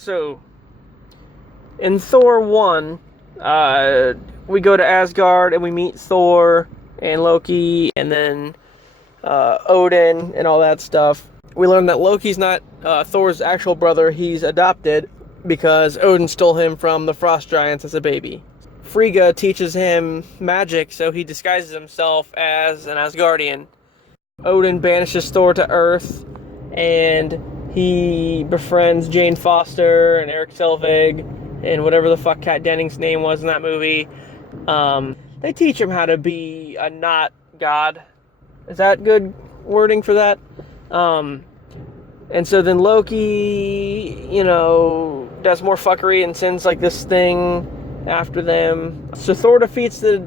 So, in Thor 1, we go to Asgard and we meet Thor and Loki and then Odin and all that stuff. We learn that Loki's not Thor's actual brother, he's adopted because Odin stole him from the Frost Giants as a baby. Frigga teaches him magic, so he disguises himself as an Asgardian. Odin banishes Thor to Earth, and he befriends Jane Foster and Eric Selvig and whatever the fuck Kat Dennings' name was in that movie. They teach him how to be a not god. Is that good wording for that? And so then Loki, does more fuckery and sends like this thing after them. So Thor defeats the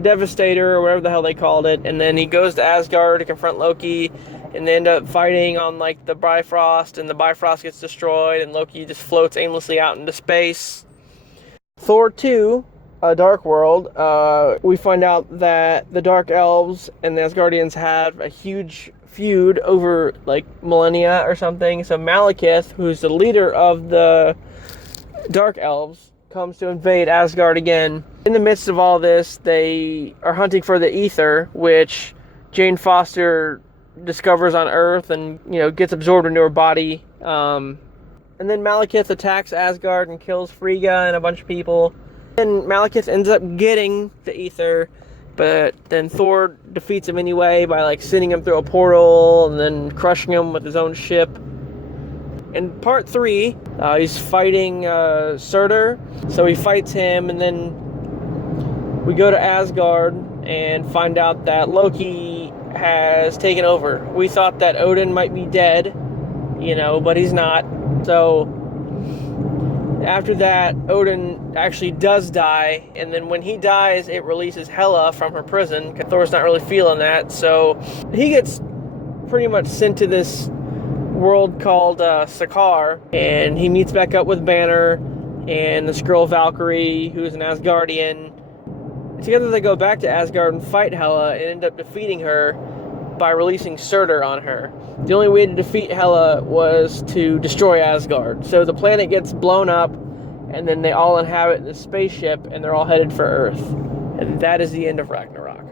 Devastator or whatever the hell they called it, and then he goes to Asgard to confront Loki, and they end up fighting on like the Bifrost, and the Bifrost gets destroyed, and Loki just floats aimlessly out into space. Thor 2, Dark World, we find out that the Dark Elves and the Asgardians have a huge feud over like millennia or something. So Malekith, who's the leader of the Dark Elves, comes to invade Asgard again. In the midst of all this, they are hunting for the ether, which Jane Foster discovers on Earth and, gets absorbed into her body. And then Malekith attacks Asgard and kills Frigga and a bunch of people. And Malekith ends up getting the ether, but then Thor defeats him anyway by sending him through a portal and then crushing him with his own ship. In part 3, he's fighting Surtur, so he fights him, and then we go to Asgard and find out that Loki has taken over. We thought that Odin might be dead, but he's not. So after that, Odin actually does die, and then when he dies, it releases Hela from her prison. Thor's not really feeling that, so he gets pretty much sent to this world called Sakaar, and he meets back up with Banner and the Skrull Valkyrie, who's an Asgardian. Together they go back to Asgard and fight Hela and end up defeating her by releasing Surtur on her. The only way to defeat Hela was to destroy Asgard. So the planet gets blown up, and then they all inhabit the spaceship, and they're all headed for Earth. And that is the end of Ragnarok.